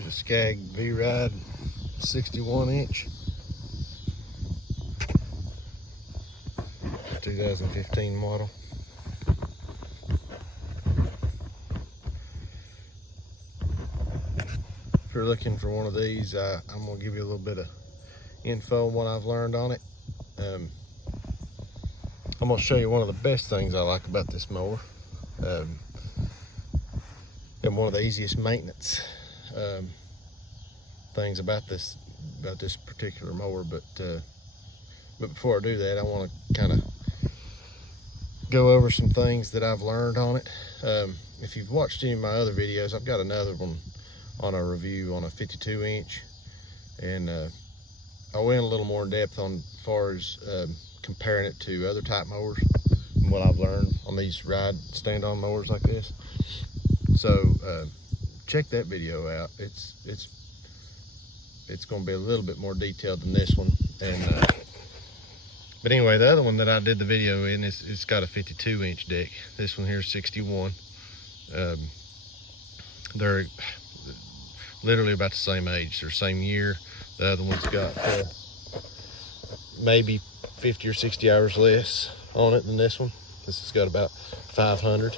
Here's a Scag Vride 61-inch 2015 model. If you're looking for one of these, I'm going to give you a little bit of info on what I've learned on it. I'm going to show you one of the best things I like about this mower, and one of the easiest maintenance things about this particular mower. But before I do that, I want to kind of go over some things that I've learned on it. If you've watched any of my other videos, I've got another one on a review on a 52-inch, and I went a little more in depth on as far as comparing it to other type mowers and what I've learned on these ride stand-on mowers like this. So check that video out. It's going to be a little bit more detailed than this one. And but anyway, the other one that I did the video in it's got a 52-inch deck. This one here is 61. They're literally about the same age. They're same year. The other one's got maybe 50 or 60 hours less on it than this one. This has got about 500.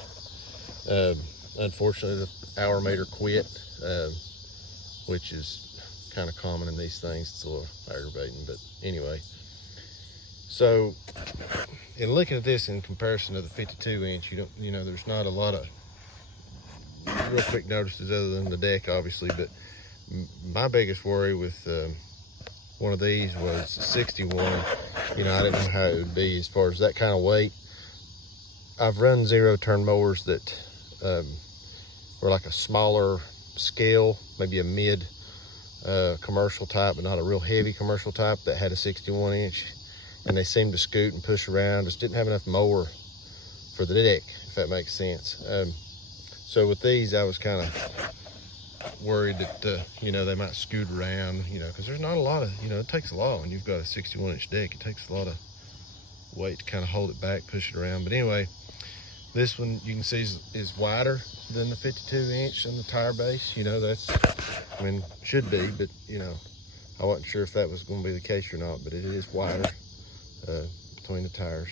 Unfortunately, the hour meter quit, which is kind of common in these things. It's a little aggravating, but anyway. So, in looking at this in comparison to the 52-inch, you know, there's not a lot of real quick notices other than the deck, obviously. But my biggest worry with one of these was 61. You know, I didn't know how it would be as far as that kind of weight. I've run zero-turn mowers that were like a smaller scale, maybe a mid commercial type, but not a real heavy commercial type that had a 61-inch, and they seemed to scoot and push around. Just didn't have enough mower for the deck, if that makes sense. So with these, I was kind of worried that you know, they might scoot around, you know, because there's not a lot of, you know, it takes a lot when you've got a 61-inch deck. It takes a lot of weight to kind of hold it back, push it around. But anyway, this one you can see is wider than the 52-inch on the tire base. You know, that's, I mean, should be, but you know, I wasn't sure if that was going to be the case or not. But it is wider between the tires.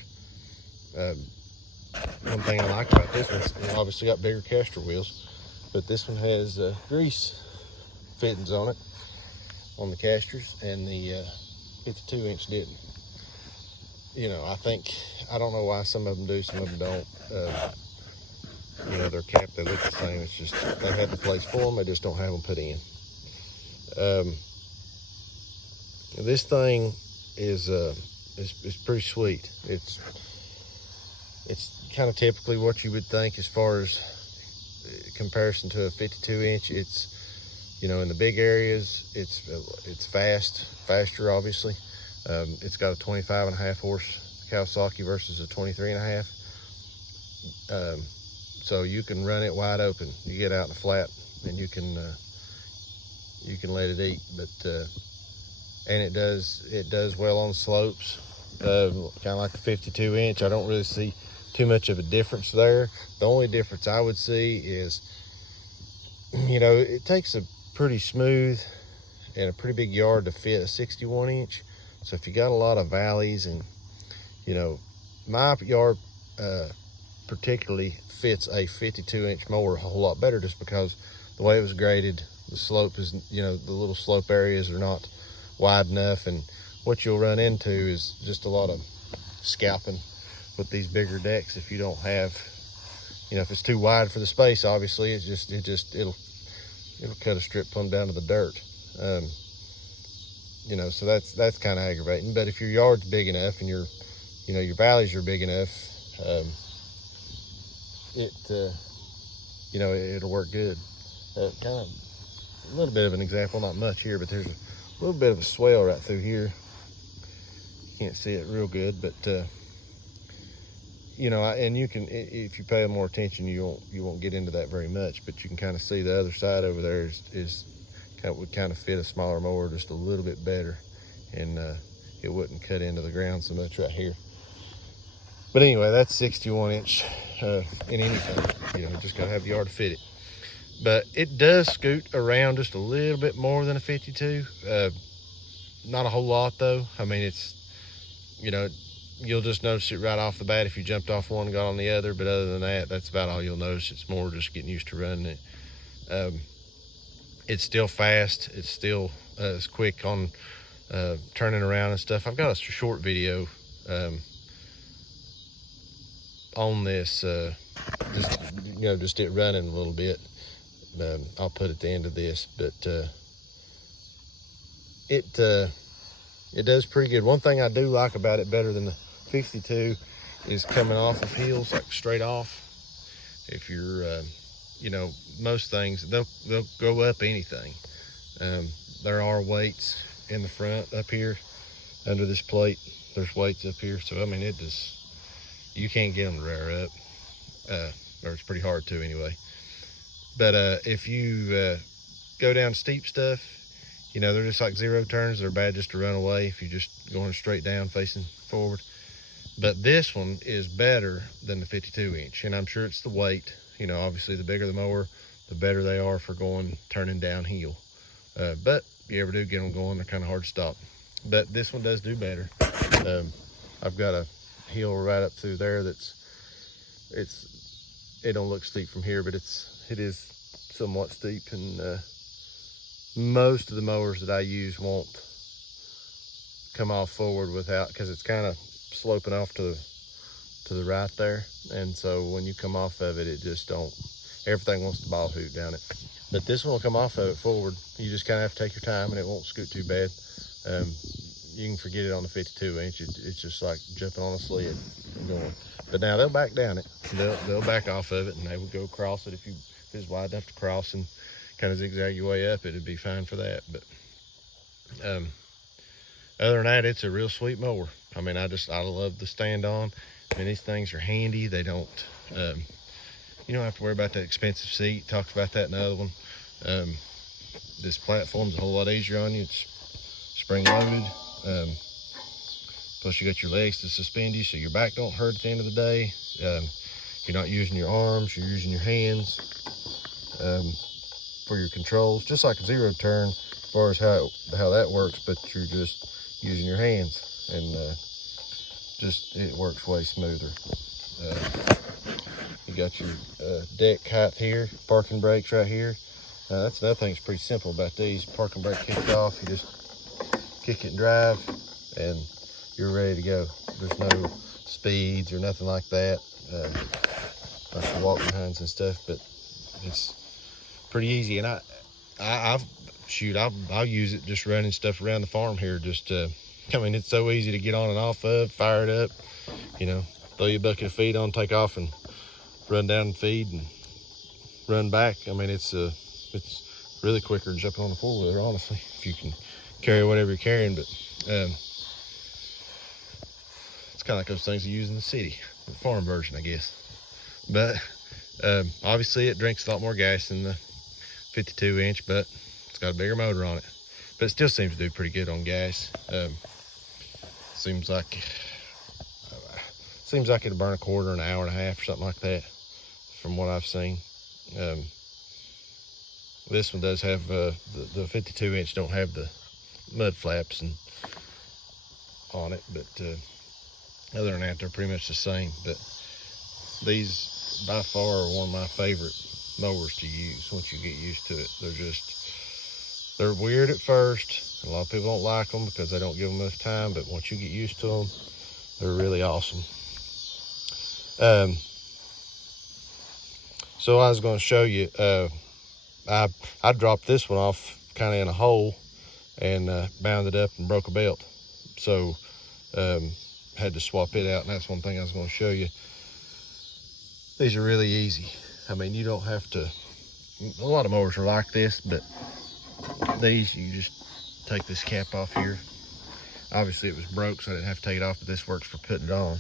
One thing I like about this one, it's obviously got bigger caster wheels, but this one has grease fittings on it, on the casters, and the 52-inch didn't. You know, I don't know why some of them do, some of them don't. You know, they're capped, they look the same. It's just they have the place for them, they just don't have them put in. This thing is pretty sweet. It's kind of typically what you would think as far as comparison to a 52-inch. It's, you know, in the big areas, it's faster, obviously. It's got a 25.5 horse Kawasaki versus a 23.5. So you can run it wide open. You get out in the flat and you can let it eat. But and it does well on slopes, kind of like the 52-inch. I don't really see too much of a difference there. The only difference I would see is, you know, it takes a pretty smooth and a pretty big yard to fit a 61-inch. So if you got a lot of valleys, and you know, my yard particularly fits a 52-inch mower a whole lot better, just because the way it was graded, the slope is, you know, the little slope areas are not wide enough, and what you'll run into is just a lot of scalping with these bigger decks if you don't have, you know, if it's too wide for the space, obviously it'll cut a strip plumb down to the dirt. You know, so that's kind of aggravating. But if your yard's big enough and your valleys are big enough, you know, it'll work good. Kind of a little bit of an example, not much here, but there's a little bit of a swell right through here. Can't see it real good, but you know, and you can, if you pay more attention, you won't get into that very much, but you can kind of see the other side over there would kind of fit a smaller mower just a little bit better, and it wouldn't cut into the ground so much right here. But anyway, that's 61-inch in anything. You know, just gotta have the yard to fit it. but it does scoot around just a little bit more than a 52. Not a whole lot though. I mean, it's, you know, you'll just notice it right off the bat if you jumped off one and got on the other, but other than that, that's about all you'll notice. It's more just getting used to running it. It's still fast. It's still it's quick on turning around and stuff. I've got a short video on this, just it running a little bit. I'll put at the end of this, but it does pretty good. One thing I do like about it better than the 52 is coming off of hills, like straight off. If you're most things they'll go up anything. There are weights in the front up here under this plate. There's weights up here, so I mean, you can't get them to rear up, or it's pretty hard to anyway. But if you go down steep stuff, they're just like zero turns. They're bad just to run away if you're just going straight down facing forward. But this one is better than the 52 inch, and I'm sure it's the weight. Obviously the bigger the mower, the better they are for turning downhill. But if you ever do get them going, they're kind of hard to stop. But this one does do better. I've got a hill right up through there it don't look steep from here, but it is somewhat steep, and most of the mowers that I use won't come off forward without, because it's kind of sloping off to the right there, and so when you come off of it, it just don't, everything wants to ball hoot down it. But this one will come off of it forward. You just kind of have to take your time, and it won't scoot too bad. You can forget it on the 52 inch. It's just like jumping on a sled and going. But now they'll back down it. They'll back off of it, and they will go across it. If it's wide enough to cross and kind of zigzag your way up, it'd be fine for that. But other than that, it's a real sweet mower. I mean, I love the stand on. I mean, these things are handy. They don't, you don't have to worry about that expensive seat. Talked about that in the other one. This platform's a whole lot easier on you. It's spring loaded. Plus you got your legs to suspend you, so your back don't hurt at the end of the day. You're not using your arms, you're using your hands for your controls, just like a zero turn as far as how that works, but you're just using your hands, and it works way smoother. You got your deck height here, parking brakes right here. That's another thing that's pretty simple about these. Parking brake kicked off, you just kick it and drive, and you're ready to go. There's no speeds or nothing like that, like the walk behinds and stuff, but it's pretty easy. And I'll use it just running stuff around the farm here. I mean, it's so easy to get on and off of, fire it up, throw your bucket of feed on, take off and run down and feed and run back. I mean, it's really quicker than jumping on the four-wheeler, honestly, if you can carry whatever you're carrying. But it's kind of like those things you use in the city, the farm version, I guess. But obviously it drinks a lot more gas than the 52 inch, but it's got a bigger motor on it. But it still seems to do pretty good on gas. Seems like it'll burn a quarter, an hour and a half or something like that, from what I've seen. This one does have the 52 inch don't have the mud flaps on it, but other than that, they're pretty much the same. But these by far are one of my favorite mowers to use once you get used to it. They're weird at first. A lot of people don't like them because they don't give them enough time, but once you get used to them, they're really awesome. So I was going to show you, I dropped this one off kind of in a hole and bound it up and broke a belt. So had to swap it out, and that's one thing I was going to show you. These are really easy. I mean, you don't have to, a lot of mowers are like this, but these, you just take this cap off here. Obviously it was broke, so I didn't have to take it off, but this works for putting it on.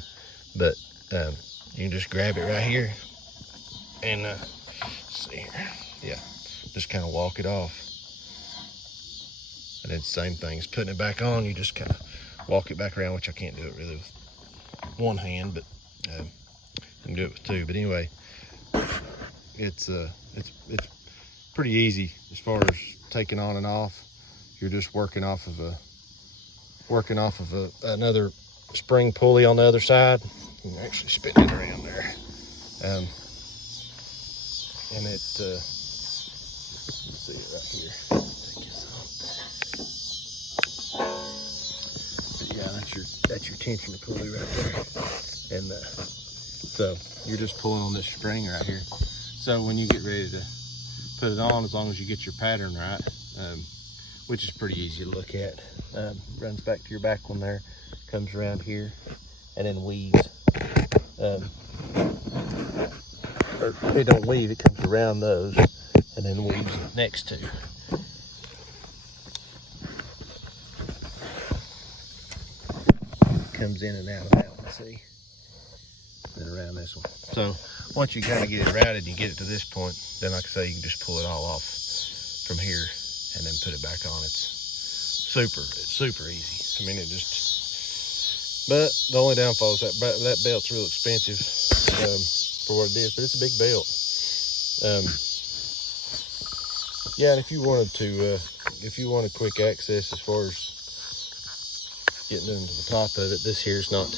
But you can just grab it right here and let's see here, yeah, just kind of walk it off. And it's the same thing as putting it back on. You just kind of walk it back around, which I can't do it really with one hand, but I can do it with two. But anyway, it's pretty easy as far as taking on and off. You're just working off of another spring pulley on the other side. You can actually spin it around there. And it, let's see it right here. Take this off. But yeah, that's your tensioner pulley right there. And so you're just pulling on this string right here. So when you get ready to put it on, as long as you get your pattern right, which is pretty easy to look at, runs back to your back one there, comes around here, and then weaves. Or it don't weave, it comes around those and then weaves next to. Comes in and out of that one, see? And around this one. So once you kind of get it routed and you get it to this point, then like I say, you can just pull it all off from here and then put it back on. It's super easy. I mean, but the only downfall is that belt's real expensive. For what it is, but it's a big belt. Yeah, and if you wanted quick access as far as getting into the top of it, this here's not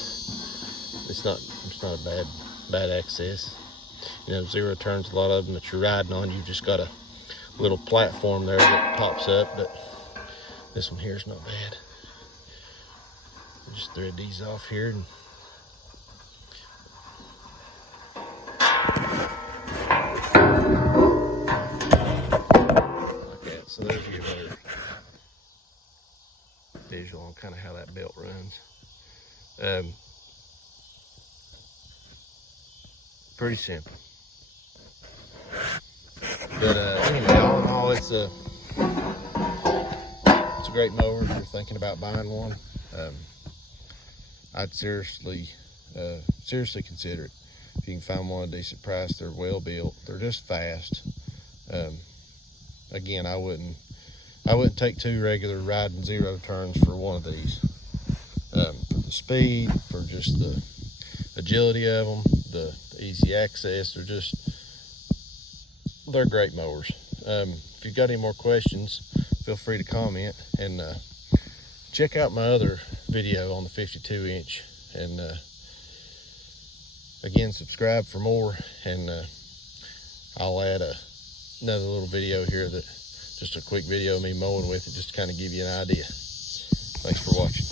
a bad access. You know, zero turns, a lot of them that you're riding on, you just got a little platform there that pops up, but this one here is not bad. Just thread these off here and so there's your better visual on kind of how that belt runs. Pretty simple. But anyway, all in all, it's a great mower if you're thinking about buying one. I'd seriously consider it. If you can find one at a decent price, they're well built. They're just fast. Again, I wouldn't take two regular riding zero turns for one of these. For the speed, for just the agility of them, the easy access, they're great mowers. If you've got any more questions, feel free to comment, and check out my other video on the 52 inch, and again, subscribe for more, and I'll add another little video here, that just a quick video of me mowing with it, just to kind of give you an idea. Thanks for watching.